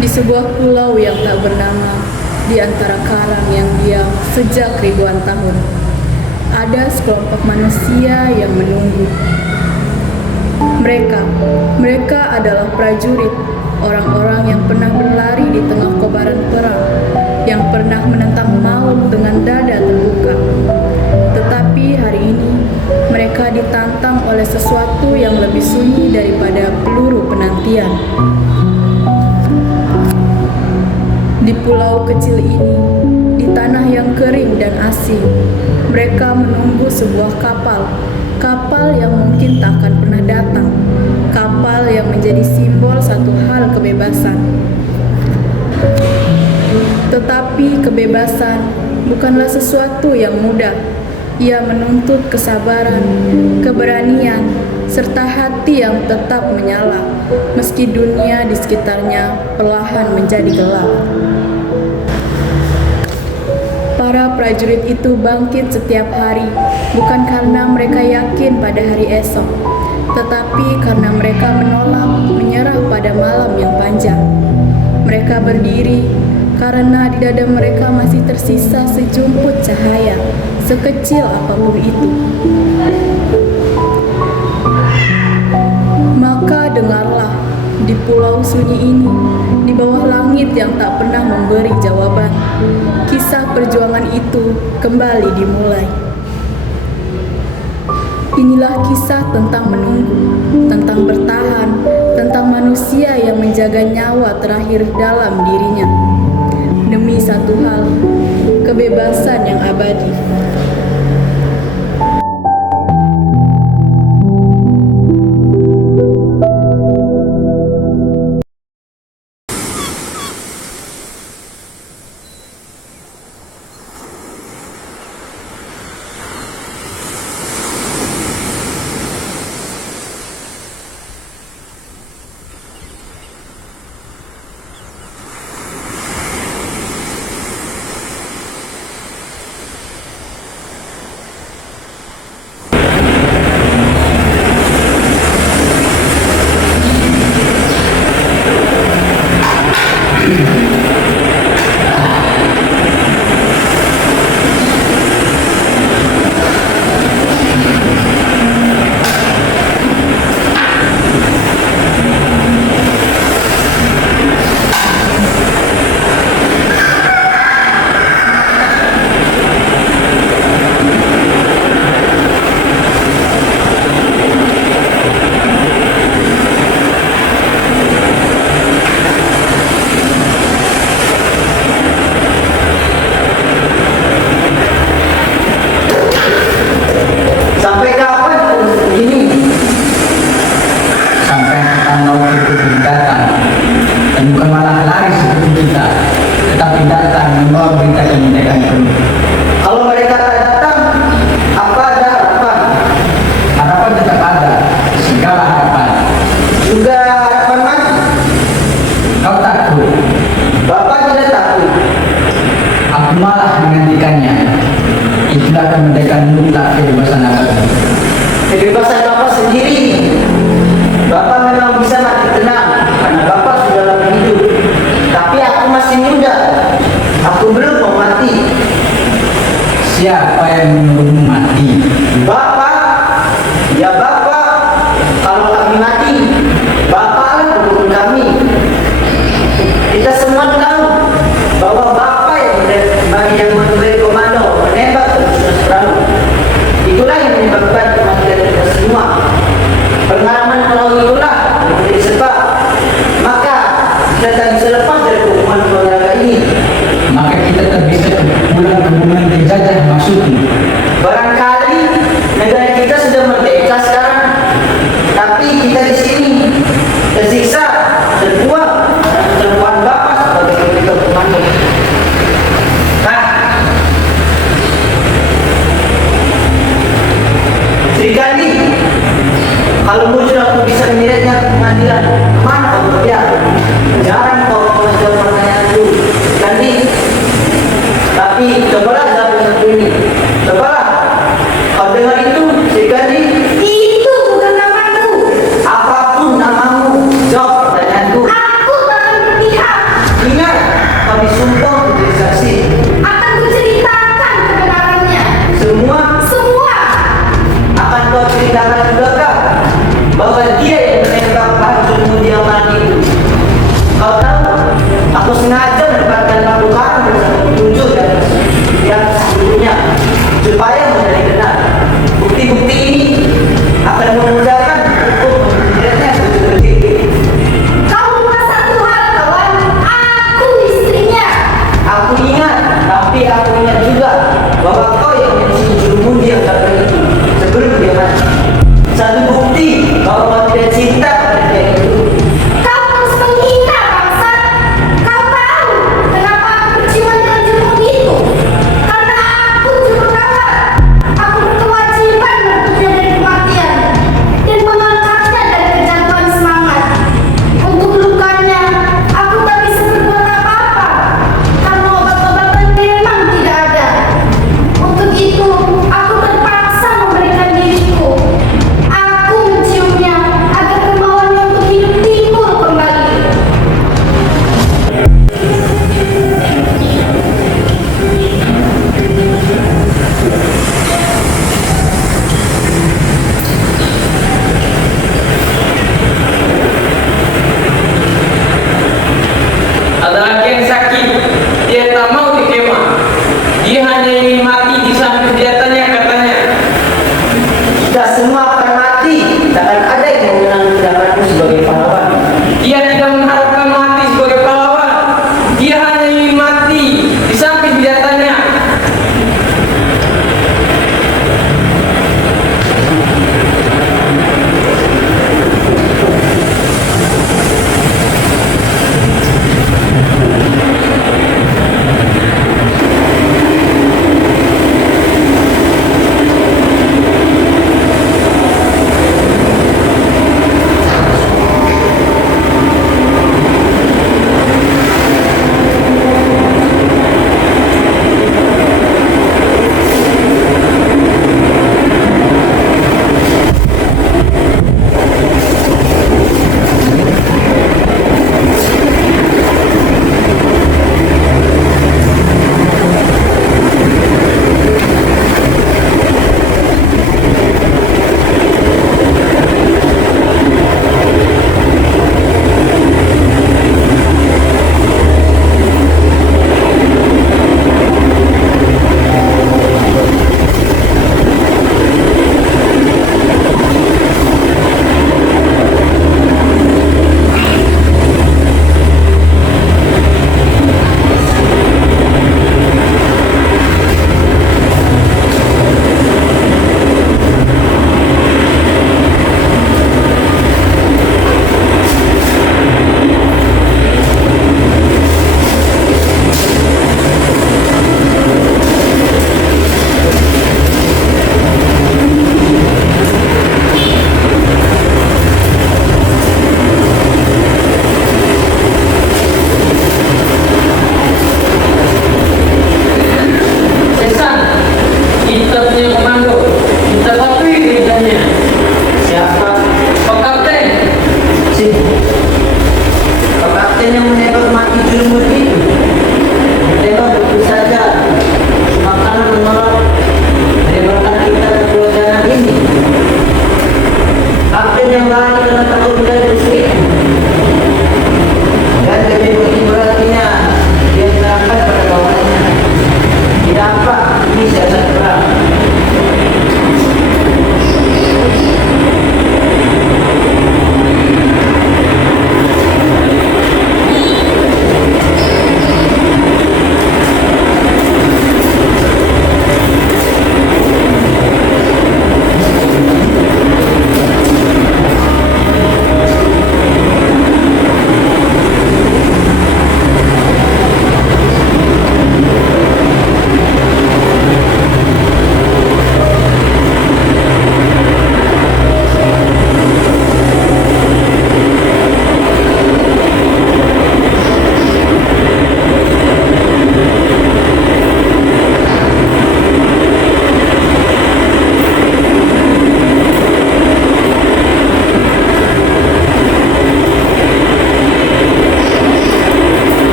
Di sebuah pulau yang tak bernama, di antara karang yang diam sejak ribuan tahun, ada sekelompok manusia yang menunggu. Mereka adalah prajurit, orang-orang yang pernah berlari di tengah kobaran perang, yang pernah menentang maut dengan dada terbuka. Tetapi hari ini, mereka ditantang oleh sesuatu yang lebih sunyi daripada peluru penantian. Di pulau kecil ini, di tanah yang kering dan asing, mereka menunggu sebuah kapal yang mungkin tak akan pernah datang, kapal yang menjadi simbol satu hal kebebasan. Tetapi kebebasan bukanlah sesuatu yang mudah. Ia menuntut kesabaran, keberanian, serta hati yang tetap menyala, meski dunia di sekitarnya perlahan menjadi gelap. Para prajurit itu bangkit setiap hari, bukan karena mereka yakin pada hari esok, tetapi karena mereka menolak menyerah pada malam yang panjang. Mereka berdiri karena di dada mereka masih tersisa sejumput cahaya, sekecil apapun itu. Maka dengarlah, di pulau sunyi ini, di bawah langit yang tak pernah memberi jawaban, kisah perjuangan itu kembali dimulai. Inilah kisah tentang menunggu, tentang bertahan, tentang manusia yang menjaga nyawa terakhir dalam dirinya, demi satu hal, kebebasan yang abadi. Sampai kapan begini? Sampai kita mau itu datang, dan bukan malah lari seperti kita, tetapi datang membawa berita kemerdekaan itu. Kalau mereka tak datang, apa ada harapan? Harapan tetap ada, segala harapan. Juga harapan mati. Kau takut, Bapak tidak takut. aku malah menghentikannya. Itulah kemerdekaan mutlak kebebasan abadi. Kebebasan Bapak sendiri. Bapak memang bisa mati tenang karena Bapak sudah lama hidup. Tapi aku masih muda. Aku belum mau mati. Siapa yang menyuruhmu mati? Bapak, ya Bapak. Kalau kami mati, Bapaklah pembunuh kami. Kita semua tahu bahwa Bapak yang memberi komando menembak terus perahu. Itulah yang menyebabkan kematian kita semua. Pengalaman perahu itulah yang menjadi sebab. Maka kita tak bisa lepas dari hukuman keluarga ini. Maka kita tak bisa pulang ke bumi dijajah maksudmu. Barangkali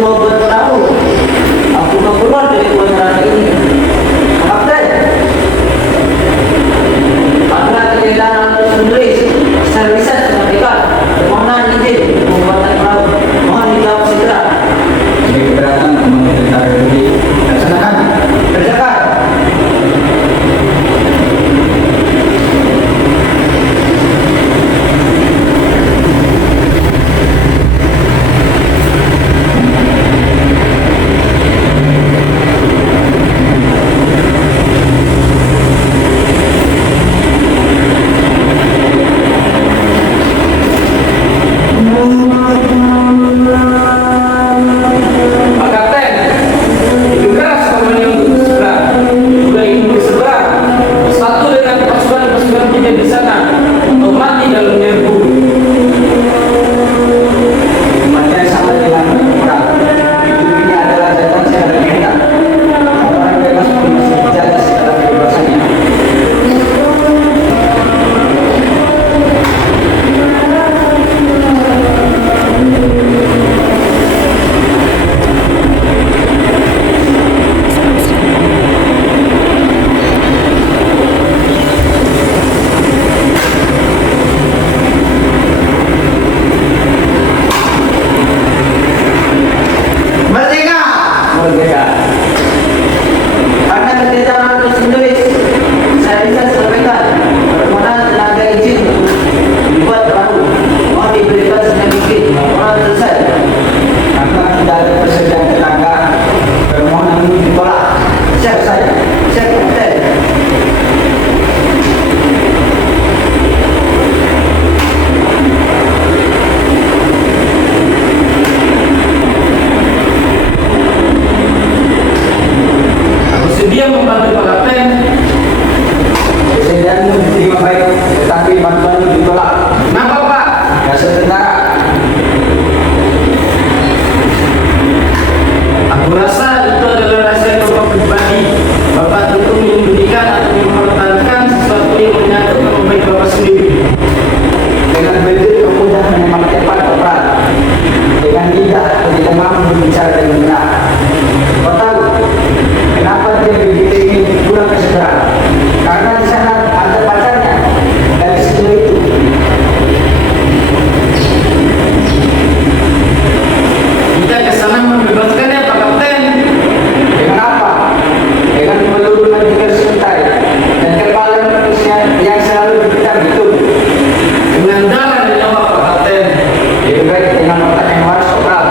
mau buat perahu. Aku mau keluar dari Tuan Neraka ini. Kapten, apabila kejadian harus menulis, saya bisa sampaikan permohonan izin pembuatan perahu. Mohon dijawab segera. Jadi keberatan memang tentara ini laksanakan. Kerjakan. Pak Kapten, itu keras kampanye untuk berseberang. Sudah ingin berseberang, satu dengan pasukan-pasukan kita di sana, atau mati dalam nyerbu. Kematian sama dengan perang. Ini adalah jatuh secara kita. Orang bebas pun masih dijaga segala kebebasannya. Merdeka! Merdeka. Karena kejadian harus menulis, saya bisa sampaikan permohonan tenaga izin dibuat perahu. Mohon diberikan sedikit. Mohon selesai. Karena tidak ada persediaan tenaga, permohonan ini ditolak. Siap saya. Siap Kapten. Aku sedia membantu Pak Kapten. Persediaanmu diterima baik, tetapi bantuanmu ditolak. Kenapa Pak? Dasar tentara. Aku rasa itu adalah rahasia Bapak pribadi. Bapak tentu menyembunyikan atau mempertahankan sesuatu yang menyangkut nama baik Bapak sendiri. Dengan begitu kau mudah memang cepat peperan. Dengan lidah kau tidak mampu berbicara dengan benar. Kau tahu kenapa dia begitu ingin pulang ke seberang? Karena di sana ada pacarnya. Dari situ itu. Kita ke sana membebaskannya Pak Kapten. Dengan apa? Dengan melulu nanti sebentar dan kepala manusia yang selalu berbicara betul. Dengan darah dan nyawa Pak Kapten. Lebih baik dengan otak yang waras operal.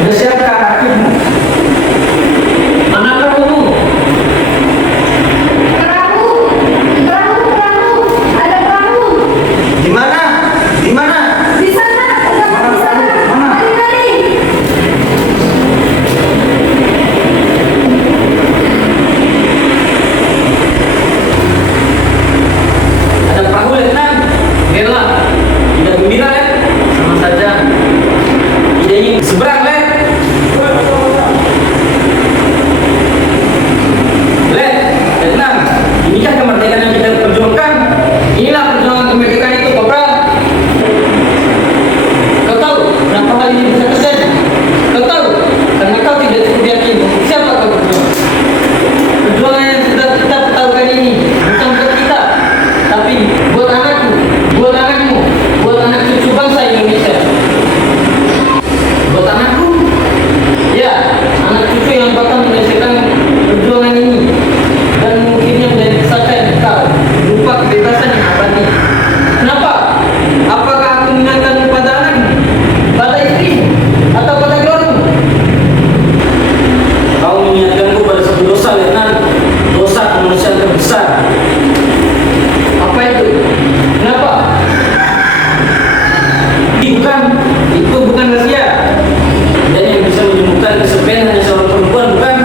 Sudah siapkah rakibmu? Mana perahumu? Perahu, ada perahu. Di mana? Di mana? Di sana, di sana. Mari. Ada perahu Letnan. Biarlah. Tidak gembira Let. Sama saja. Tidak ingin seberang Let. Let, Letnan. Inikah kemerdekaan yang kita perjuangkan? Inilah perjuangan kemerdekaan itu, Kopral. Kau tahu kenapa hal ini bisa terjadi? Kau tahu karena kau tidak cukup yakin siapa kau berjuang. Perjuangan yang sudah kita pertaruhkan ini bukan buat kita, tapi buat anakku, buat anakmu, buat anak cucu bangsa Indonesia. Buat anakku, ya, anak cucu yang bakal menyelesaikan perjuangan ini dan mungkinnya menjadi kesaktian kau berupa kebebasan yang abadi. Kenapa? Apakah aku mengingatkan pada anakmu, pada istri, atau pada keluarga? Kau mengingatkanku pada satu dosa, Letnan. Dosa kemanusiaan terbesar. Apa itu? Kenapa? Itu bukan rahasia. Dan yang bisa menyembuhkan kesepian hanya seorang perempuan, bukan?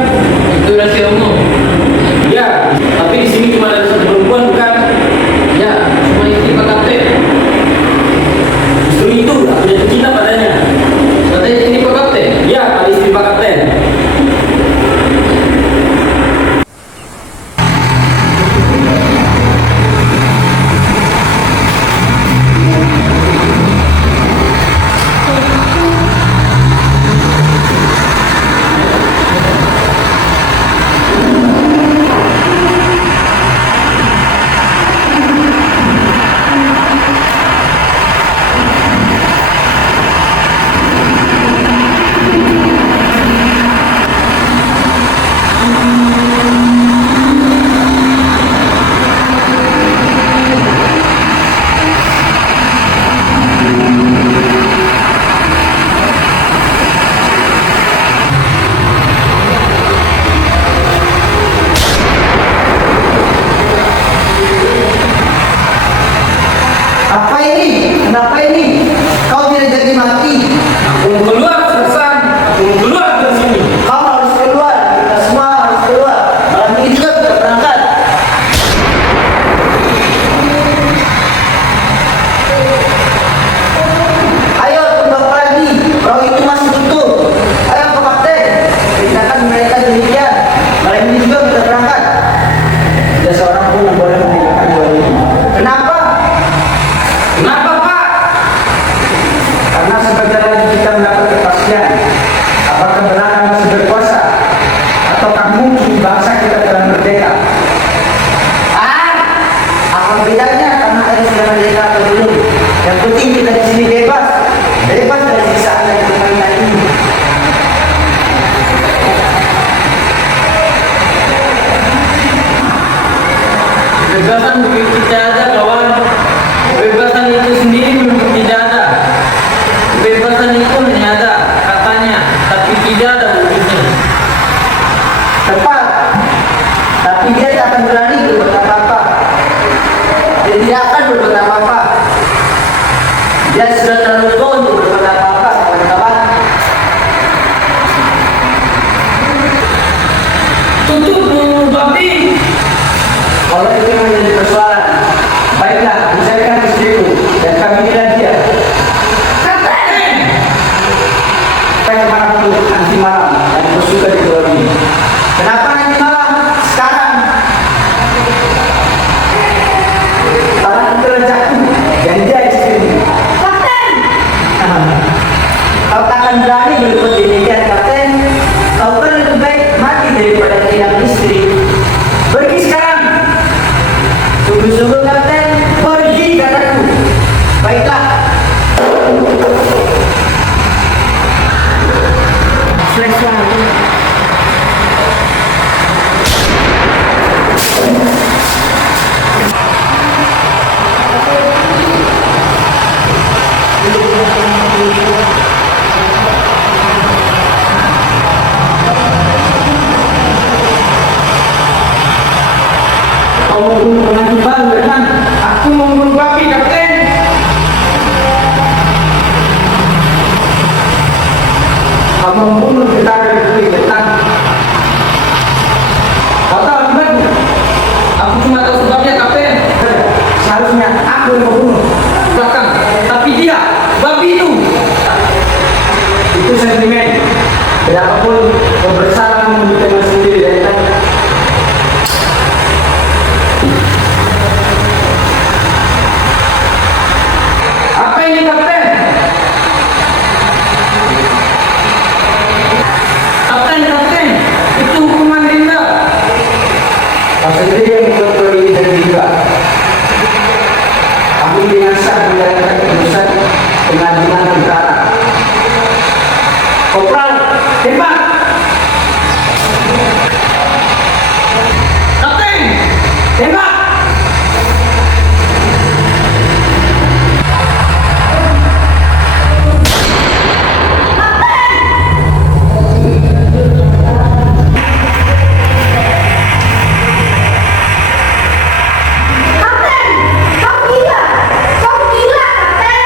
Apakah Belanda masih berkuasa? Ataukah mungkin bangsa kita telah merdeka? Apa bedanya karena ada sudah merdeka atau belum? Yang penting kita di sini bebas dari siksaan dan permainan ini. Kebebasan bukan tidak ada kawan. Kebebasan itu sendiri memang tidak ada. Kebebasan itu hanya ada katanya, tapi tidak ada wujudnya. Tepat. Tapi dia tak akan berani berbuat apa-apa. Dia tidak akan berbuat apa-apa. Dia sudah terlalu tua untuk berbuat apa-apa, kawan-kawan. Tutup dulu babi. Kalau itu menjadi persoalan, baiklah, bicarakan istriku dan kami dan dia. Saya kemana-pun nanti malam dan bersuka di pulau ini. Kenapa nanti malam? Sekarang. Karena itu rejakku dan dia istriku. Kau tak akan berani berbuat demikian, Kapten. Kau kan lebih baik mati daripada kehilangan istri. Pergi sekarang. Sungguh-sungguh, Kapten. Pergi, kataku. Baiklah. Kau mau bunuh pengantin baru, kan? Aku mau bunuh babi, Kapten. Kau mau bunuh tentara Republik Vietnam. Kau tahu akibatnya? Aku cuma tahu sebabnya, Kapten. Seharusnya aku yang membunuh. Belakang, tapi dia, babi itu. Itu sentimen. Berapapun kau bersalah membuktikan sendiri dari tadi. Apa ini, Kapten? Kapten, itu hukuman denda. Kau sendiri yang membuat kau ini dan juga. Kami dengan sah menjalankan keputusan pengadilan tentara. Kopral, tembak! Kapten, Tembak! Kapten, kau gila, Kapten.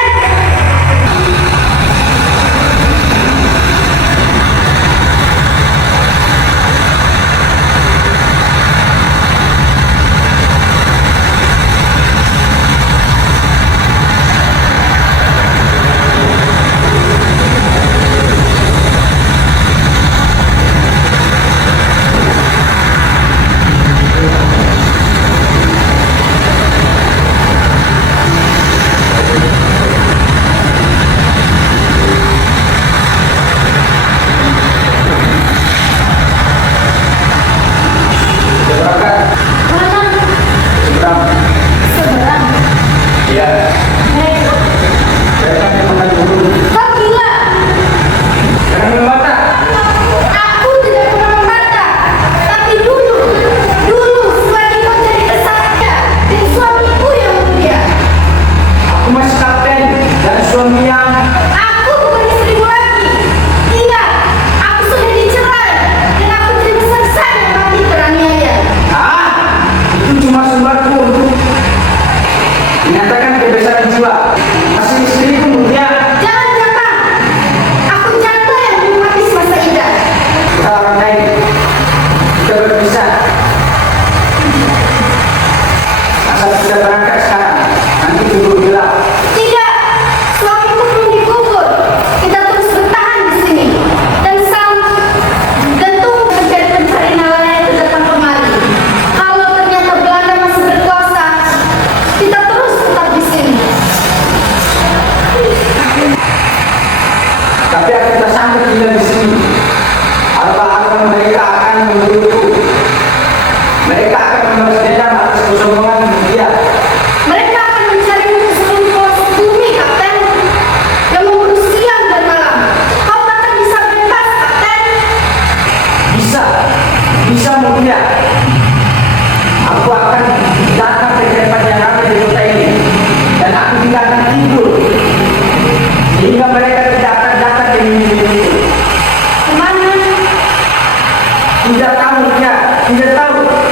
tidak tahu